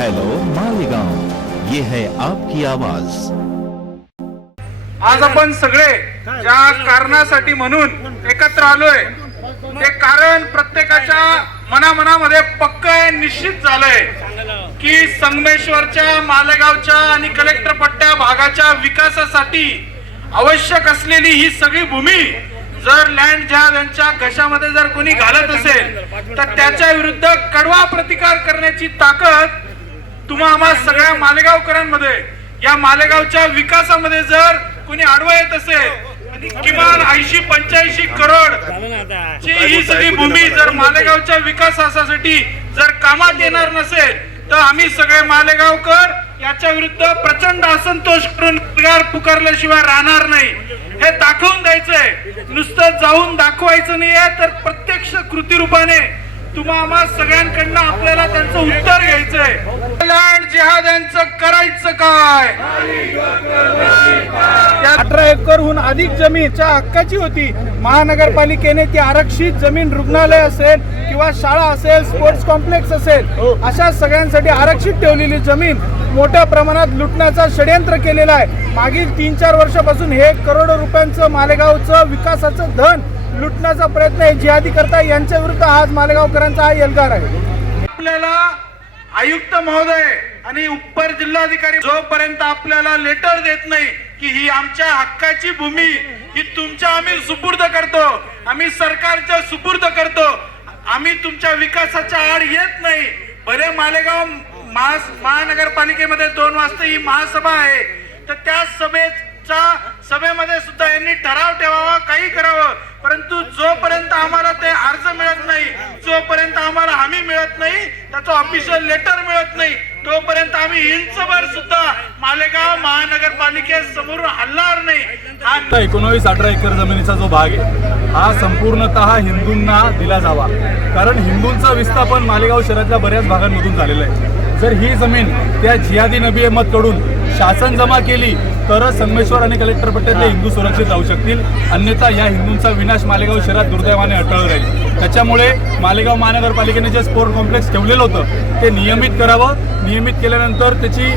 Hello Malegaon, ये है आपकी आवाज। आज आपण सगळे ज्या कारणासाठी म्हणून एकत्र आलोय ते कारण प्रत्येकाच्या मनामध्ये पक्क निश्चित झालंय की संगमेश्वरच्या, मालेगावच्या आणि कलेक्टर पट्ट्या भागाच्या विकासासाठी आवश्यक असलेली ही सगळी भूमी जर लँड जहाज यांच्या घशामध्ये जर कोणी घालत असेल तर त्याच्या विरुद्ध कडवा प्रतिकार करण्याची ताकद तुम्हा आम्हा सगळ्या मालेगावकरांमध्ये, या मालेगावच्या विकासामध्ये जर कोणी आडवा येत असेल आणि किमान 80-85 करोड ची ही सगळी भूमी जर मालेगावच्या विकासासाठी जर कामात येणार नसेल तर आम्ही सगळे मालेगावकर याच्या विरुद्ध प्रचंड असंतोष करून पुकारल्याशिवाय राहणार नाही। हे दाखवून द्यायचंय, नुसतं जाऊन दाखवायचं नाहीये तर प्रत्यक्ष कृती रूपाने तुम्हा आम्हा सगळ्यांकडनं आपल्याला त्यांचं उत्तर घ्यायचंय। लँड जिहाद यांचं करायचं काय? 18 एकरहून अधिक जमीनच्या हक्काची होती। महानगरपालिकेने ती आरक्षित जमीन रुग्णालय असेल किंवा शाळा असेल, स्पोर्ट्स कॉम्प्लेक्स असेल, अशा सगळ्यांसाठी आरक्षित ठेवलेली जमीन मोठ्या प्रमाणात लुटण्याचा षडयंत्र केलेला आहे। मागील 3-4 वर्षापासून हे करोडो रुपयांचं मालेगावचं विकासाचं धन लुटण्याचा प्रयत्न आहे जिहादी करता यांच्या विरुद्ध आज मालेगावकरांचा हा एल्गार आहे। आपल्याला आयुक्त महोदय आणि उपर जिल्हाधिकारी जोपर्यंत आपल्याला लेटर देत नाही की ही आमच्या हक्काची भूमी, ही तुमच्या आम्ही सुपूर्द करतो, आम्ही सरकारच्या सुपूर्द करतो, आम्ही तुमच्या विकासाच्या आड येत नाही। बरे मालेगाव महानगरपालिकेमध्ये 2 वाजता ही महासभा आहे तर त्या सभेमध्ये सुद्धा यांनी ठराव ठेवावा, काही करावं, परंतु जोपर्यंत आम्हाला ते अर्ज मिळत नाही, जोपर्यंत आम्हाला हमी मिळत नाही, त्याचं ऑफिशियल लेटर मिळत नाही, तोपर्यंत आम्ही इंचभर सुद्धा मालेगाव महानगरपालिकेसमोर हलणार नाही। 19-18 एकर जमिनीचा जो भाग आहे हा संपूर्णतः हिंदूंना दिला जावा, कारण हिंदूंचं विस्थापन मालेगाव शहरातल्या बऱ्याच भागांमधून झालेलं आहे। जर ही जमीन त्या जिहादी नबी अहमदकडून शासन जमा केली तरच संगमेश्वर आणि कलेक्टर पट्ट्यातले हिंदू सुरक्षित राहू शकतील, अन्यथा या हिंदूंचा विनाश मालेगाव शहरात दुर्दैवाने अटळ राहील। त्याच्यामुळे मालेगाव महानगरपालिकेने जे स्पोर्ट कॉम्प्लेक्स ठेवलेलं होतं ते नियमित करावं, नियमित केल्यानंतर त्याची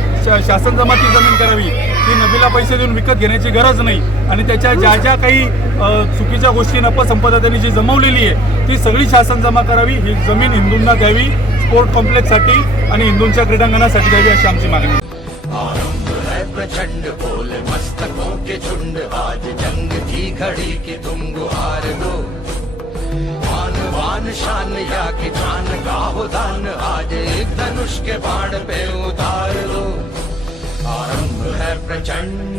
शासन जमा ती जमीन करावी, ती नबीला पैसे देऊन विकत घेण्याची गरज नाही, आणि त्याच्या ज्या काही चुकीच्या गोष्टी नफसंपदा त्यांनी जी जमवलेली आहे ती सगळी शासन जमा करावी, ही जमीन हिंदूंना द्यावी, स्पोर्ट कॉम्प्लेक्ससाठी आणि हिंदूंच्या क्रीडांगणासाठी द्यावी अशी आमची मागणी। प्रचंड बोल मस्तकों के झुंड, आज जंग की घड़ी की तुम गुहार दो, मान वान शान या की जान का हो दान, आज एक धनुष के बाण पे उतार दो, आरंभ है प्रचंड।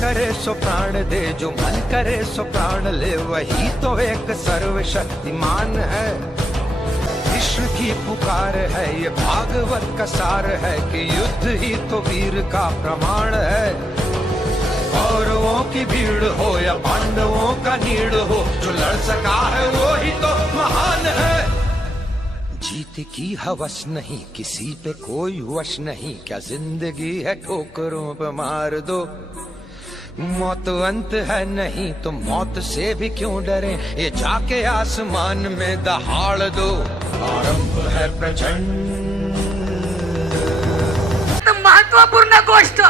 करे सो प्राण दे, जो मन करे सो प्राण ले, वही तो एक सर्वशक्तिमान है। कृष्ण की पुकार है, ये भागवत का सार है कि युद्ध ही तो वीर का प्रमाण है। कौरवों की भीड़ हो या पांडवों का नीड़ हो, जो लड़ सका है वो ही तो महान है। जीत की हवस नहीं, किसी पे कोई वश नहीं, क्या जिंदगी है ठोकरों पे मार दो, मौत अंत है नहीं तो मौत से भी क्यों डरे, ये जाके आसमान में दहाड़ दो, आरंभ है प्रचंड। महत्वपूर्ण गोष्ट,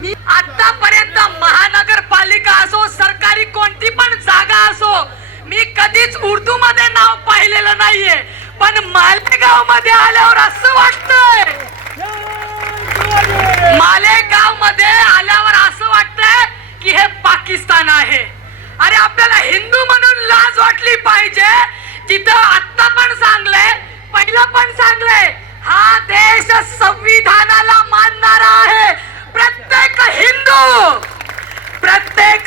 मी आतापर्यंत महानगरपालिका असो, सरकारी कोणती पण जागा असो, मी कधीच उर्दू मध्ये नाव पाहिलेलं नाहीये, पण मालेगाव मध्ये आल्यावर असं वाटतंय, मालेगाव मध्ये आल्यावर असं वाटतंय की हे पाकिस्तान आहे। अरे आपल्याला हिंदू म्हणून लाज वाटली पाहिजे, जिथं आता पण सांगले, पहिलं पण सांगले, हा देश संविधानाला मानणारा आहे। प्रत्येक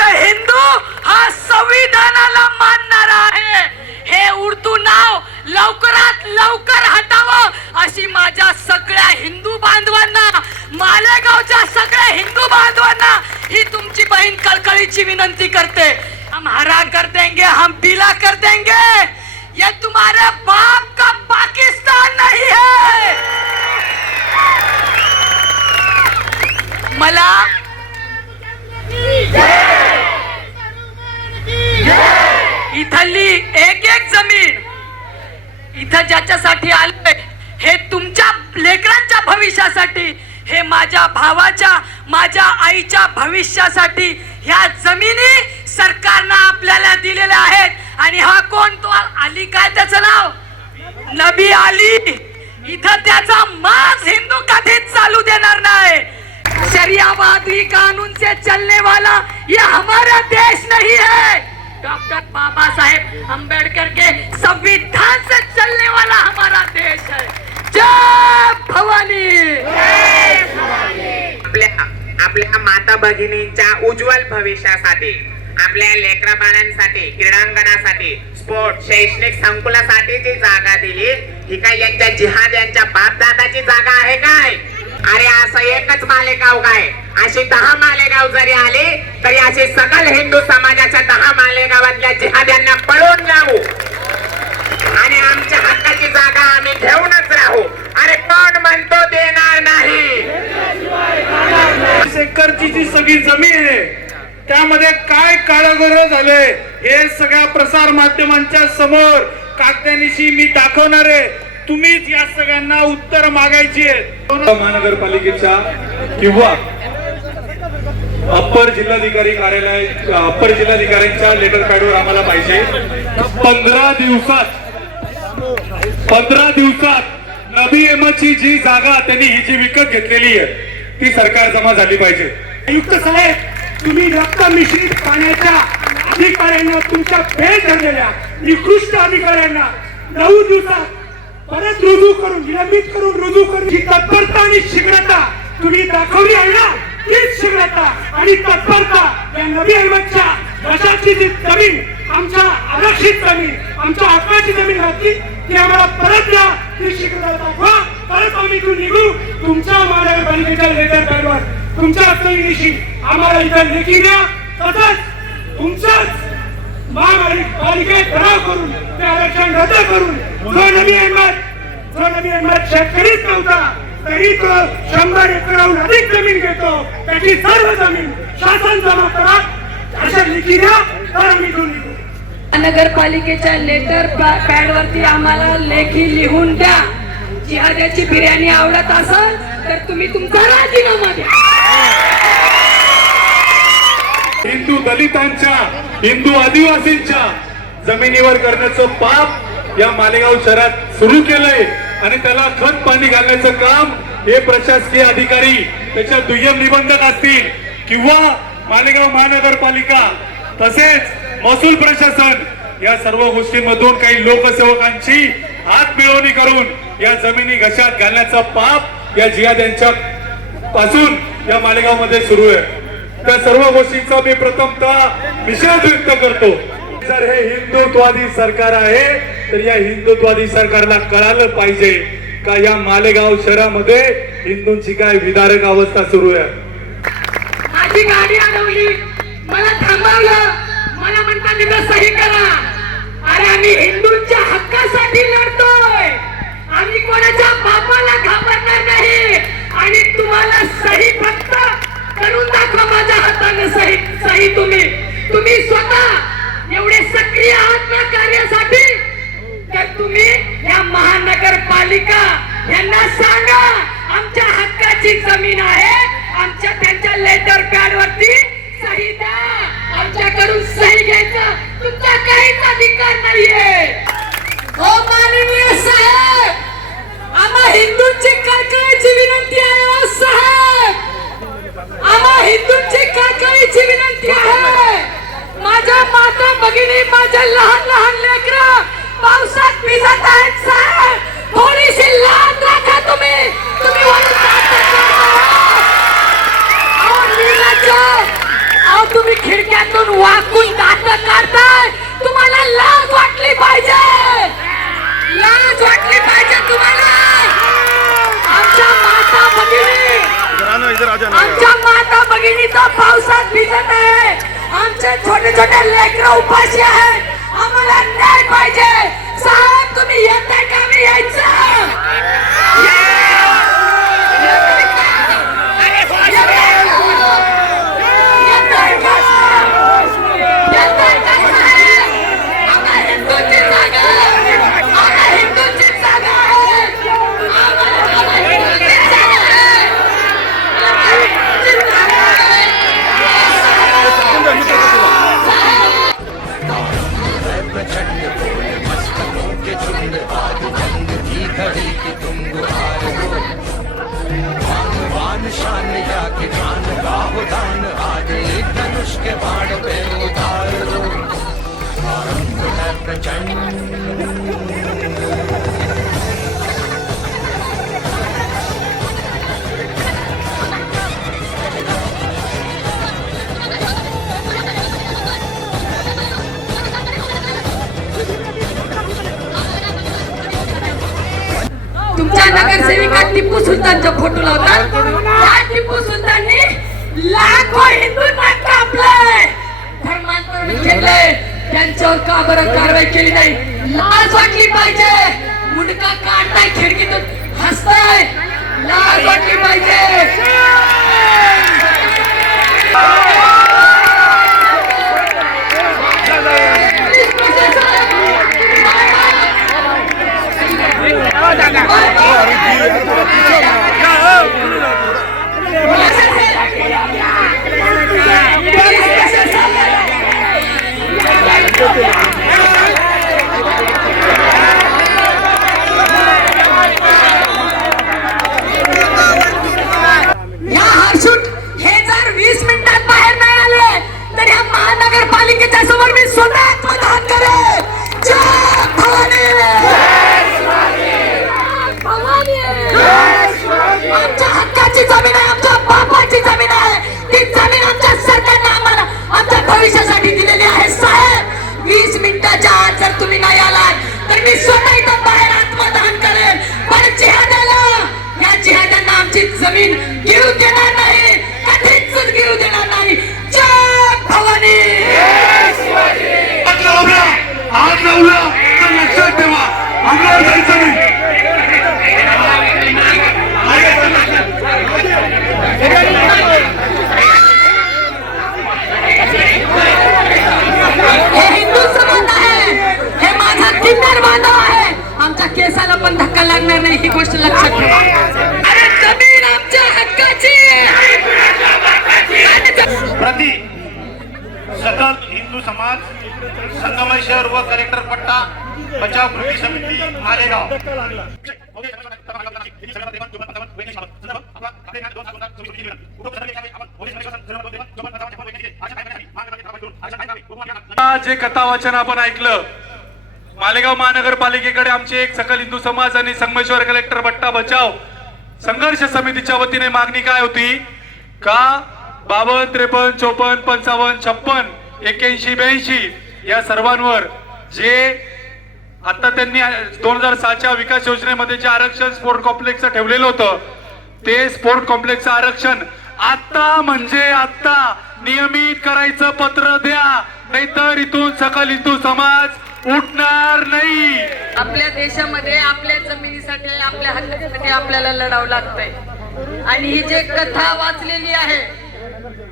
हिंदू हा संविधानाला मानणारा आहे। हे उर्दू नाव लवकरात लवकर हटावं अशी माझ्या सगळ्या हिंदू बांधवांना, मालेगावच्या सगळ्या हिंदू बांधवांना ही तुमची बहीण कळकळीची विनंती करते। हम हरा कर देंगे, हम पीला कर देंगे, ये तुम्हारे बाप का पाकिस्तान ज्याच्यासाठी आलोय हे तुमच्या लेकरांच्या भविष्यासाठी, हे माझ्या भावाच्या, माझ्या आईच्या भविष्यासाठी ह्या जमिनी सरकारनं आपल्याला दिलेल्या आहेत. आणि हा कोण, तो अली, काय त्याचं नाव, नबी अली. इथं त्याचा मांस हिंदू कधीच चालू देणार नाही. शरियावादी कानून से चलने वाला ये हमारा देश नहीं है. डॉक्टर बाबा साहेब अंबेडकर के संविधान से चलने वाला हमारा देश है. जय भवानी. आपल्या माता भगिनींच्या उज्ज्वल भविष्यासाठी, आपल्या लेकरा बाळांसाठी, क्रीडांगणासाठी, स्पोर्ट, शैक्षणिक संकुलासाठी जी जागा दिली ही काय यांच्या जिहाद यांच्या बापदादाची जागा आहे काय? अरे असं एकच मालेगाव काय, अशी 10 मालेगाव जरी आले तरी असे सकल हिंदू समाजाच्या 10 मालेगावातल्या जिहाद्यांना पळून लावू आणि आमच्या हक्काची जागा आम्ही घेऊनच राहू. अरे कोण म्हणतो देणार नाही? एकरची जी सगळी जमीन आहे त्यामध्ये काय काळागोरं झालंय हे सगळ्या प्रसार माध्यमांच्या समोर कागदानिशी मी दाखवणार आहे. तुम्हीच या सगळ्यांना उत्तर मागायची आहेत. महानगरपालिकेच्या किंवा अप्पर जिल्हाधिकारी कार्यालय, अप्पर जिल्हाधिकाऱ्यांच्या लेटर पॅडवर आम्हाला पाहिजे 15 दिवसात नबी अहमदची जी जागा त्यांनी ही जी विकत घेतलेली आहे ती सरकार जमा झाली पाहिजे. आयुक्त साहेब, तुम्ही रक्त मिश्रित पाण्याच्या अधिकाऱ्यांना, तुमच्या फेल ठरलेल्या निकृष्ट अधिकाऱ्यांना 9 दिवसात परत रुजू करून, विलंबित करून रुजू करून जी तत्परता आणि शीघ्रता तुम्ही दाखवली आहे ना, तीच शीघ्रता आणि तत्परता या नबी अहमदच्या देशाची जी जमीन, आमच्या आरक्षित जमीन, आमच्या हक्काची जमीन होती ती आम्हाला परत द्या. ती शीघ्रता दाखवा, परत आम्ही इथून निघू. तुमच्या महानगरपालिकेच्या लेटर पॅडवर तुमच्या सहीनिशी आम्हाला इथं लेखी द्या. तसंच तुमच्याच महानगरपालिकेत ठराव करून ते आरक्षण रद्द करून जो नबी अहमद शेतकरीच नव्हता तरी तो 100 एकराहून अधिक जमीन घेतो, त्याची सर्व जमीन शासन जमा करा, अशा लेखी द्या, तर आम्ही इथून निघू. नगरपालिकेच्या लेटर पॅड वरती आम्हाला लेखी लिहून द्या. जिहाद्याची बिर्याणी आवडत असेल तर तुम्ही तुमचा राजीनामा द्या. हिंदू दलितांच्या, हिंदू आदिवासींच्या जमिनीवर करण्याचं पाप या मालेगाव शहरात सुरू केलंय आणि त्याला खत पाणी घालण्याचं काम हे प्रशासकीय अधिकारी, त्याच्या दुय्यम निबंधक असतील किंवा मालेगाव महानगरपालिका तसेच महसूल प्रशासन, या सर्व गोष्टींमधून काही लोकसेवकांची हात मिळवणी करून या जमिनी घशात घालण्याचा पाप या जिहाद्यांच्या पासून या मालेगाव मध्ये सुरू आहे. त्या सर्व गोष्टींचा मी प्रथमतः निषेध व्यक्त करतो. जर हे हिंदुत्ववादी सरकार आहे तर या हिंदुत्ववादी सरकारला कळालं पाहिजे का या मालेगाव शहरामध्ये हिंदूंची काय विदारक अवस्था सुरू आहे. माझी गाडी अडवली, मला थांबवलं, मला म्हणतात तिथं सही करा. अरे आम्ही हिंदूंच्या हक्कासाठी लढतोय, आम्ही कोणाच्या बापाला घाबरणार नाही. आणि तुम्हाला सही फक्त करून दाखवा माझ्या हाताने सही तुम्ही स्वतः एवढे सक्रिय आहात ना कार्यासाठी, तर तुम्ही या महानगरपालिका यांना सांगा आमच्या हक्काची जमीन आहे, आमच्या त्यांच्या लेटर पॅड वरती सही द्या. आमच्याकडून सही घ्यायचं तुमचा काहीच अधिकार नाहीये. हो माननीय साहेब, आम्हा हिंदूंची कळकळीची विनंती आहे. हो साहेब, आम्हा हिंदूंची कळकळीची विनंती आहे. माझ्या माता भगिनी, माझ्या लहान लहान लेकरं पावसात भिजत आहेत साहेब, थोडीशी लाज राखा. तुम्ही तुम्ही खिडक्यातून वाकून दात काढताय, तुम्हाला लाज वाटली पाहिजे, लाज वाटली पाहिजे तुम्हाला. आमच्या माता भगिनीचा पावसात भिजत आहे, आमचे छोटे छोटे लेकरं उपाशी आहेत, आम्हाला न्याय पाहिजे. साहेब तुम्ही येताय का? मी हिंदूंची के बाण पे उतार दो, आरंभ है प्रचंड। तुमच्या नगरसेविका टिप्पू सुलतानचा फोटो लावतात. त्या टिप्पू सुलताननी लाखो हिंदूंना कापलंय, धर्मांतरण केलंय. त्यांच्यावर का बरं कारवाई केली नाही? लाज वाटली पाहिजे. मुंडका काढताय, खिडकीतून हसताय, लाज वाटली पाहिजे. या हर्षूट हे जर 20 मिनिटात बाहेर नाही आले तर या महानगरपालिकेच्या समोर मी स्वतः आत्मदहन करेन. जय भवानी! आमच्या हक्काची जमीन आहे, आमच्या बापाची जमीन आहे. ती जमीन आमच्या सरकारने आम्हाला आमच्या भविष्यासाठी दिलेली आहे. साहेब, 20 मिनिटाच्या आत जर तुम्ही नाही आलात तर मी स्वतः इथं बाहेर आत्मदहन करेन. पण जिहाद्याला, या जिहाद्यांना आमची जमीन गिळू देणार नाही, कधीच गिळू देणार नाही. जय भवानी! आज लावला तर लक्षात ठेवा, आम्हाला जायचं नाही. हे हिंदूंचं बांध आहे, हे माझा किन्नर बांधव आहे. आमच्या केसाला पण धक्का लागणार नाही, ही गोष्ट लक्षात ठेवा. अरे जमीन आमच्या हक्काची प्रति सकल हिंदू समाज संगमेश्वर व कलेक्टर पट्टा बचाव कृती समिती मालेगाव. जे कथा वाचन आपण ऐकलं, मालेगाव महानगरपालिकेकडे आमचे एक सकल हिंदू समाज आणि संगमेश्वर कलेक्टर पट्टा बचाव संघर्ष समितीच्या वतीने मागणी काय होती का 52, 53, 54, 55, 56, 81, 82 या सर्वांवर जे आता त्यांनी 2007च्या विकास योजनेमध्ये जे आरक्षण स्पोर्ट कॉम्प्लेक्सचं ठेवलेलं होतं, ते स्पोर्ट कॉम्प्लेक्सचं आरक्षण आता म्हणजे आता नियमित करायचं पत्र द्या, नाहीतर इथून सकल हिंदू समाज उठणार नाही. आपल्या देशामध्ये आपल्या जमिनीसाठी, आपल्या हक्कासाठी आपल्याला लढावं लागतंय. आणि ही जे कथा वाचलेली आहे,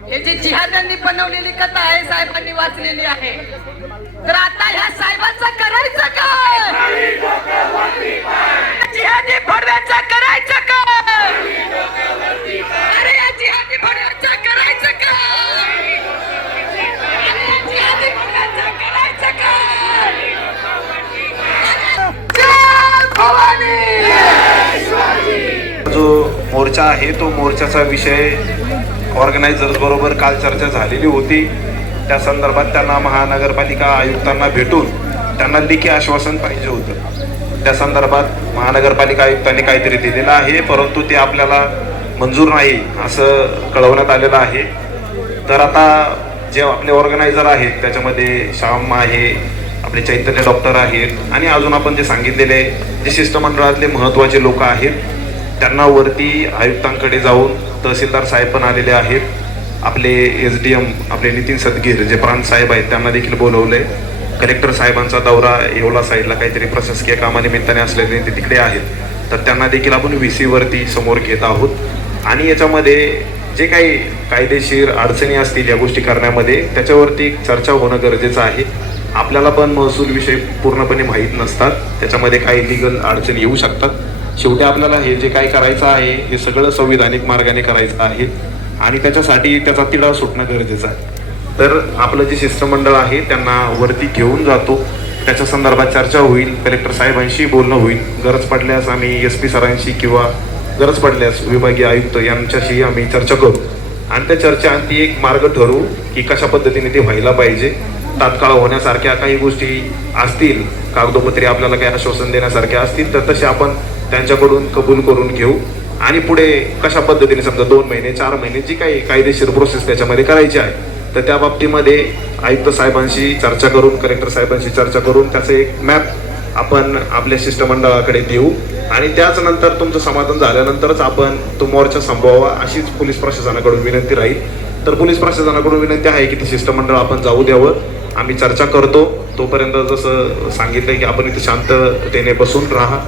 हे जी जिहाद्यांनी बनवलेली कथा आहे, साहेबांनी वाचलेली आहे, तर आता ह्या साहेबांचं करायचं काय? जिहादी फडव्याचं करायचं काय? अरे या जिहादी फडव्याचं करायचं काय? अरे या जिहादी फडव्याचं करायचं काय? जय भवानी! जो मोर्चा आहे तो मोर्चाचा विषय ऑर्गनायझर्स बरोबर काल चर्चा झालेली होती. त्या संदर्भात त्यांना महानगरपालिका आयुक्तांना भेटून त्यांना लेखी आश्वासन पाहिजे होतं. त्या संदर्भात महानगरपालिका आयुक्तांनी काहीतरी दिलेलं आहे, परंतु ते आपल्याला मंजूर नाही असं कळवण्यात आलेलं आहे. तर आता जे आपले ऑर्गनायझर आहेत त्याच्यामध्ये श्याम आहे, आपले चैतन्य डॉक्टर आहेत आणि अजून आपण जे सांगितलेले जे शिष्टमंडळातले महत्त्वाचे लोक आहेत त्यांना वरती आयुक्तांकडे जाऊन तहसीलदार साहेब पण आलेले आहेत. आपले SDM आपले नितीन सदगीर जे प्रांत साहेब आहेत त्यांना देखील बोलवलंय. कलेक्टर साहेबांचा दौरा येवला साईडला काहीतरी प्रशासकीय कामानिमित्ताने असलेले ते तिकडे आहेत, तर त्यांना देखील आपण VC वरती समोर घेत आहोत. आणि याच्यामध्ये जे काही कायदेशीर अडचणी असतील या गोष्टी करण्यामध्ये त्याच्यावरती चर्चा होणं गरजेचं आहे. आपल्याला पण महसूल विषय पूर्णपणे माहीत नसतात, त्याच्यामध्ये काही लिगल अडचणी येऊ शकतात. शेवटी आपल्याला हे जे काय करायचं आहे हे सगळं संविधानिक मार्गाने करायचं आहे आणि त्याच्यासाठी त्याचा तिढा सुटणं गरजेचं आहे. तर आपलं जे शिष्टमंडळ आहे त्यांना वरती घेऊन जातो, त्याच्या संदर्भात चर्चा होईल, कलेक्टर साहेबांशी बोलणं होईल. गरज पडल्यास आम्ही SP सरांशी किंवा गरज पडल्यास विभागीय आयुक्त यांच्याशी आम्ही चर्चा करू आणि त्या चर्चेअंती एक मार्ग ठरवू की कशा पद्धतीने ते व्हायला पाहिजे. तात्काळ होण्यासारख्या काही गोष्टी असतील, कागदोपत्री आपल्याला काही आश्वासन देण्यासारख्या असतील तर तसे आपण त्यांच्याकडून कबूल करून घेऊ आणि पुढे कशा पद्धतीने समजा 2 महिने 4 महिने जी काही कायदेशीर प्रोसेस त्याच्यामध्ये करायची आहे तर त्या बाबतीमध्ये आयुक्त साहेबांशी चर्चा करून, कलेक्टर साहेबांशी चर्चा करून त्याचं एक मॅप आपण आपल्या शिष्टमंडळाकडे देऊ आणि त्याच नंतर तुमचं समाधान झाल्यानंतरच आपण तो मोर्चा संपवावा अशीच पोलीस प्रशासनाकडून विनंती राहील. तर पोलीस प्रशासनाकडून विनंती आहे की ते शिष्टमंडळ आपण जाऊ द्यावं. आम्ही चर्चा करतो. तोपर्यंत जसं सांगितलं की आपण इथे शांततेने बसून राहा.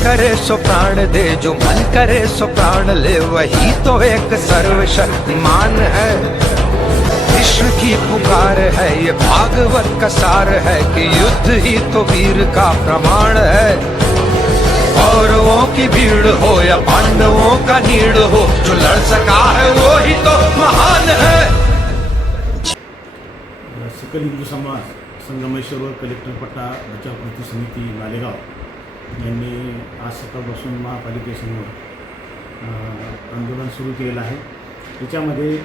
करे सो प्राण दे, जो मन करे सो प्राण ले, वही तो एक सर्वशक्तिमान है. विश्व की पुकार है, ये भागवत का सार है कि युद्ध ही तो वीर का प्रमाण है. कौरवों की भीड़ हो या पांडवों का नीड़ हो, जो लड़ सका है वो ही तो महान है. सकल हिंदू समाज संगमेश्वर कलेक्टर पट्टा बचाव कृती समिती मालेगाव यांनी आज सकाळपासून महापालिकेसमोर आंदोलन सुरू केलेलं आहे. याच्यामध्ये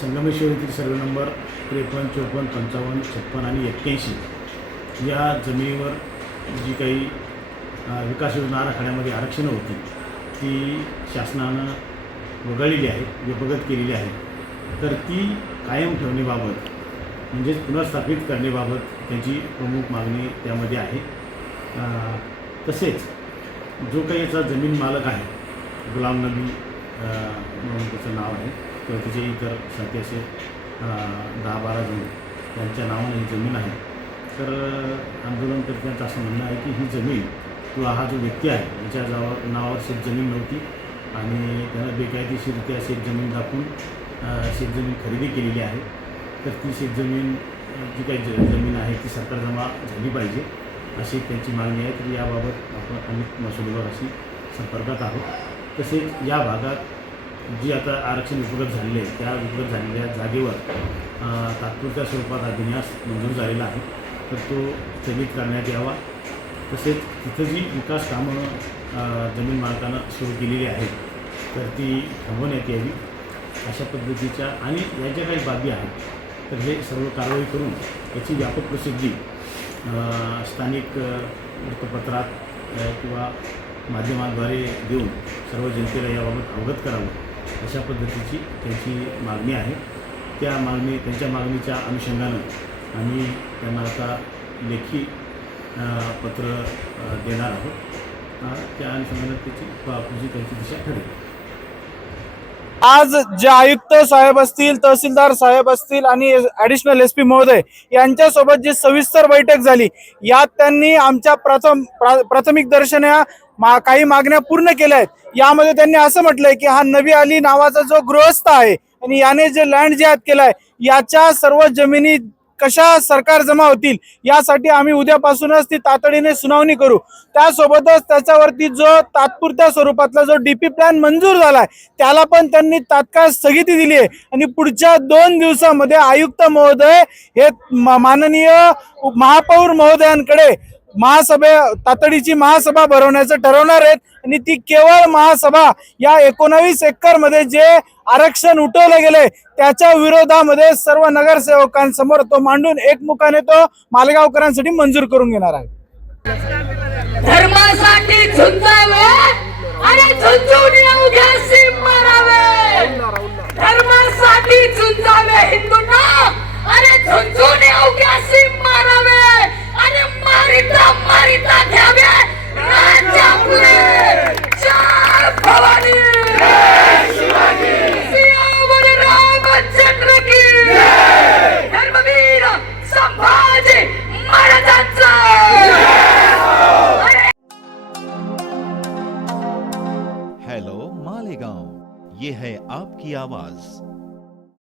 संगमेश्वर येथील सर्वे नंबर 53, 54, 55, 56 आणि 81 या जमिनीवर जी काही विकास योजना आराखड्यामध्ये आरक्षणं होती ती शासनानं वगळलेली आहे, विभगत केलेली आहे. तर ती कायम ठेवण्याबाबत म्हणजेच पुनर्स्थापित करण्याबाबत त्यांची प्रमुख मागणी त्यामध्ये आहे. तसेच जो काही याचा जमीन मालक आहे, गुलाम नबी म्हणून त्याचं नाव आहे किंवा त्याचे इतर साथी असे 10-12 जण त्यांच्या नावाने ही जमीन आहे. तर आंदोलनकर्त्यांचं असं म्हणणं आहे की ही जमीन किंवा हा जो व्यक्ती आहे याच्या नावावर शेतजमीन नव्हती आणि त्यानं बेकायदेशीररित्या शेतजमीन दाखवून शेतजमीन खरेदी केलेली आहे. तर ती शेतजमीन जी काही जमीन आहे ती सरकार जमा झाली पाहिजे अशी त्यांची मागणी आहे. तर याबाबत आपण अनेक महसूल विभागाशी संपर्कात आहोत. तसेच या भागात जी आता आरक्षण विभगत झालेले आहे त्या विभगत झालेल्या जागेवर तात्पुरत्या स्वरूपात अभिन्यास मंजूर झालेला आहे तर तो स्थगित करण्यात यावा. तसेच तिथं जी विकास कामं जमीन मालकानं सुरू केलेली आहेत तर ती थांबवण्यात यावी अशा पद्धतीच्या आणि या ज्या काही बाबी आहेत तर हे सर्व कारवाई करून याची व्यापक प्रसिद्धी स्थानिक वृत्तपत्रात किंवा माध्यमांद्वारे देऊन सर्व जनतेला याबाबत अवगत करावं अशा पद्धतीची त्यांची मागणी आहे. त्यांच्या मागणीच्या अनुषंगानं आम्ही त्यांना आता लेखी पत्र देणार आहोत. त्या अनुषंगानं त्याची पुढची त्यांची दिशा ठरेल. आज जे आयुक्त साहेब असतील, तहसीलदार साहेब असतील आणि ॲडिशनल SP महोदय यांच्यासोबत जी सविस्तर बैठक झाली यात त्यांनी आमच्या प्राथमिक दर्शना काही मागण्या पूर्ण केल्या आहेत. यामध्ये त्यांनी असं म्हटलंय की हा नबी अली नावाचा जो गृहस्थ आहे आणि याने जे लँड जिहाद केलाय याच्या सर्व जमिनी कशा सरकार जमा होतील यासाठी आम्ही उद्यापासूनच ती तातडीने सुनावणी करू. त्यासोबतच त्याच्यावरती जो तात्पुरत्या स्वरूपातला जो DP प्लॅन मंजूर झालाय त्याला पण त्यांनी तात्काळ स्थगिती दिली आहे आणि पुढच्या 2 दिवसामध्ये आयुक्त महोदय हे माननीय महापौर महोदयांकडे तातडीची महासभा भरवण्याचं ठरवणार आहेत आणि ती केवळ महासभा या 19 एकरमध्ये जे आरक्षण उठवले गेले त्याच्या विरोधामध्ये सर्व नगरसेवकांसमोर तो मांडून एकमुखाने तो मालेगावकरांसाठी मंजूर करून घेणार आहे. धर्मासाठी झुंजावे आणि झुंजून अवघ्याशी मारावे. धर्मासाठी झुंजावे हिंदूंना आणि झुंजून अवघ्याशी मारावे आणि मारिता घ्यावे राज्य आपले. जय भवानी, सियावर रामचंद्र की, धर्मवीर संभाजी महाराजांचा. हेलो मालेगांव, ये है आपकी आवाज.